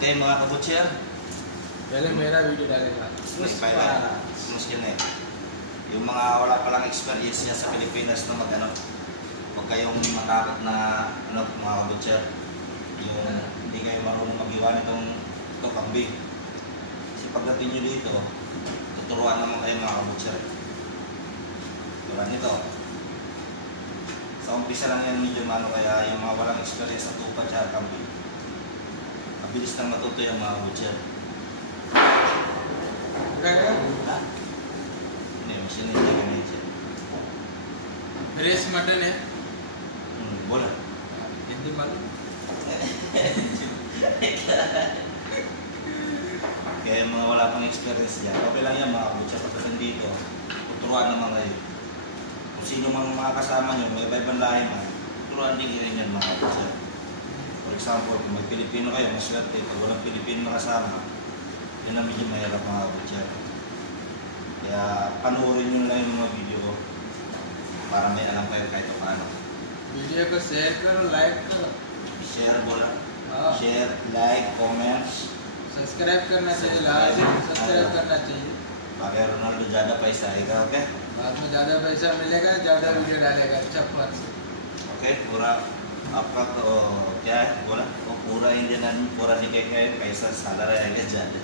Okay mga kabutcher. पहले मेरा वीडियो डालेगा Muskil na yun. Yung mga wala palang experience niya sa Pilipinas na mag-ano, huwag kayong makakot na ano, mga kabutcher. Yung hindi kayo marunong mag-iwan itong kambing. Kasi pagdating nyo dito, tuturuan naman kayo mga kabutcher. Tulad nito. Sa umpisa lang yan medyo mano, kaya yung mga walang experience sa tupad siya kambing, mabilis lang matuto yung mga kabutcher. क्या नहीं मशीन नहीं जगह नहीं चाहिए race mutton है बोला हिंदी मालूम kaya mga wala pang experience dyan, okay lang yan mga kabutcher. Pagdating dito, tuturuan naman kayo. Kung sino mang mga kasama nyo, may iba-ibang lahi man, tuturuan din kayo yan mga kabutcher. For example, kung may Pilipino kayo, maswerte. Pag walang Pilipino na kasama, yun ang medyo mahirap mga kabutcher. Kaya panoorin nyo lang yung mga video ko para may alam kayo kahit paano. Video को शेयर करो लाइक करो Share bola. Share, like, comments. Subscribe करना चाहिए लाजिम सब्सक्राइब करना चाहिए Pakai Ronaldo ज़्यादा पैसा आएगा, ओके? बाद में ज़्यादा पैसा मिलेगा ज़्यादा वीडियो डालेगा अच्छा फर्ज ओके, पूरा आपका तो क्या है बोला? वो पूरा इंडियन आदमी पूरा निकलेगा पैसा साला रहेगा ज़्यादा।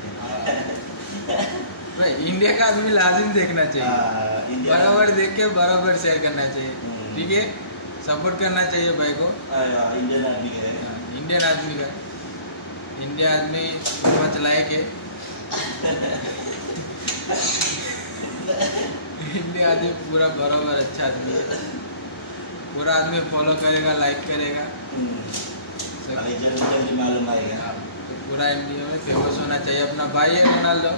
भाई इंडिया का आदमी लाजिम देखना चाहिए बराबर देख के बराबर शेयर करना चाहिए ठीक है सपोर्ट करना चाहिए भाई को इंडियन आदमी है इंडियन आदमी का इंडिया आदमी बहुत लायक है इंडिया आदमी पूरा बराबर अच्छा आदमी है पूरा आदमी फॉलो करेगा लाइक करेगा जल्दी मालूम आएगा तो पूरा इंडिया में फेमस होना चाहिए अपना भाई है रोनाल्डो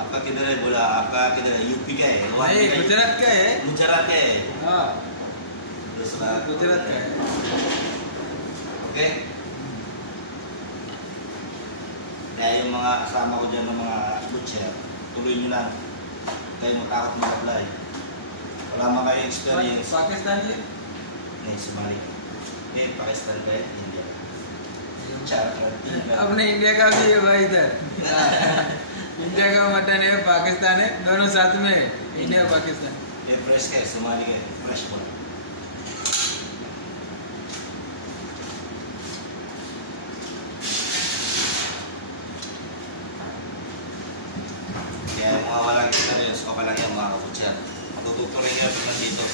आपका किधर है बोला? आपका किधर है? यूपी का है? नहीं गुजरात का है गुजरात का है हाँ दूसरा गुजरात का है oke kaya yung mga kasama ko dyan ng mga butcher, tuloy nyo lang kayo matakot mag-apply. Wala man kayo experience. Pakistan से नहीं Somali Pakistan का है India अपने इंडिया का भी है भाई इधर इंडिया का मटन है पाकिस्तान है दोनों साथ में है इंडिया पाकिस्तान ये फ्रेश का है Somali का है फ्रेश बोल kaya yung mga walang experience okay lang yan mga kabutcher. Matututo rin yan pag nandito.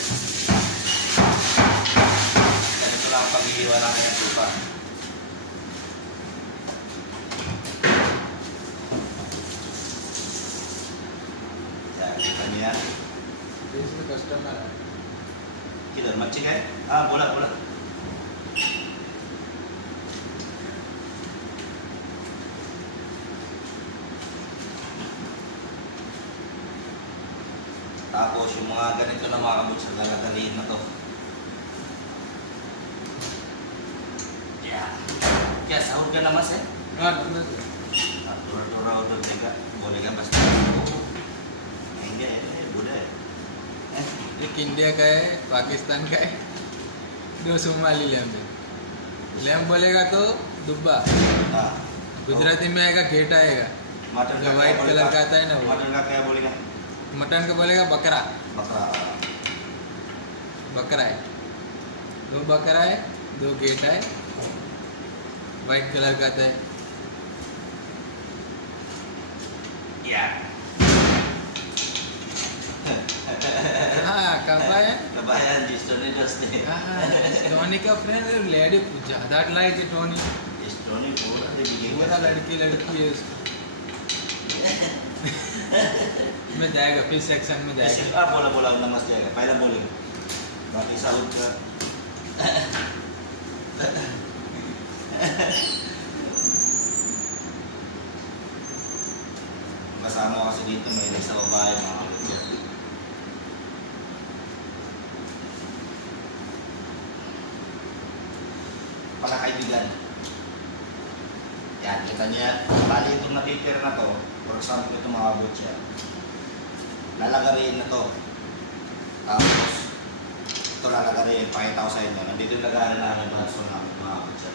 Ganito lang ang pag-iiwa namin ng tupa. Yan, kita niyo yan. इसमें कस्टमर है Kider, machik hai? Ah, bola, bola. Tapos yung mga ganito na mga kabutcher, lalagaliin na to. Yeah. Kaya sahod ka na mas eh? हाँ Tura-tura udah tega, boleh kan basta. Enggak ya, boleh. एक इंडिया का है पाकिस्तान का है दो Somali lamb है लैम्ब बोलेगा तो दुब्बा Nah, गुजराती में आएगा घेट आएगा mutton जो व्हाइट कलर का आता है ना वो Mutton का क्या बोलेगा? मटन को बोलेगा बकरा Bakra. बकरा है दो बकरा है दो गेट है व्हाइट कलर का आता है Ya. हाँ कपा है Kebayang justru ini Dusty. Tony का फ्रेंड लेडी ज्यादा लाइक है Tony Justru ini pura dibikin. पूरा लड़की लड़की है उसको में जाएगा फिर सेक्शन में जाएगा Ah, bola-bola udah mas jaga. Pailan boleh. Mati sahut ke. Kasama kasi dito may sa babae mga kabutcher. Pala kaibigan. Yan, kita niya. Bali itong natitira na to. For example, itong mga kabutcher. Lalagarin na to. Tapos, ito lalagarin. Pakita ko sa inyo. Nandito yung lagarin namin. Balas ko namin mga kabutcher.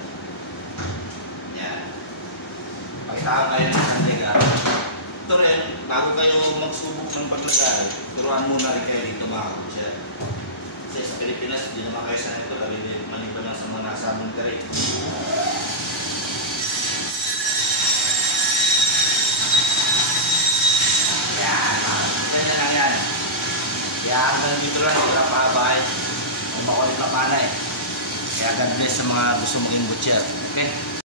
Yan. Saka kayo ng sandiga. Ito rin, bago kayo magsubok ng paglagay, turuan muna rin kayo dito mga kabutcher. Kasi sa Pilipinas, hindi naman kayo sanay ito, maliban lang sa mga nasa Monterrey. Kaya hanggang dito lang, wala pa bahay. Kung makulit na panay. Kaya God bless sa mga gusto maging butcher. Okay?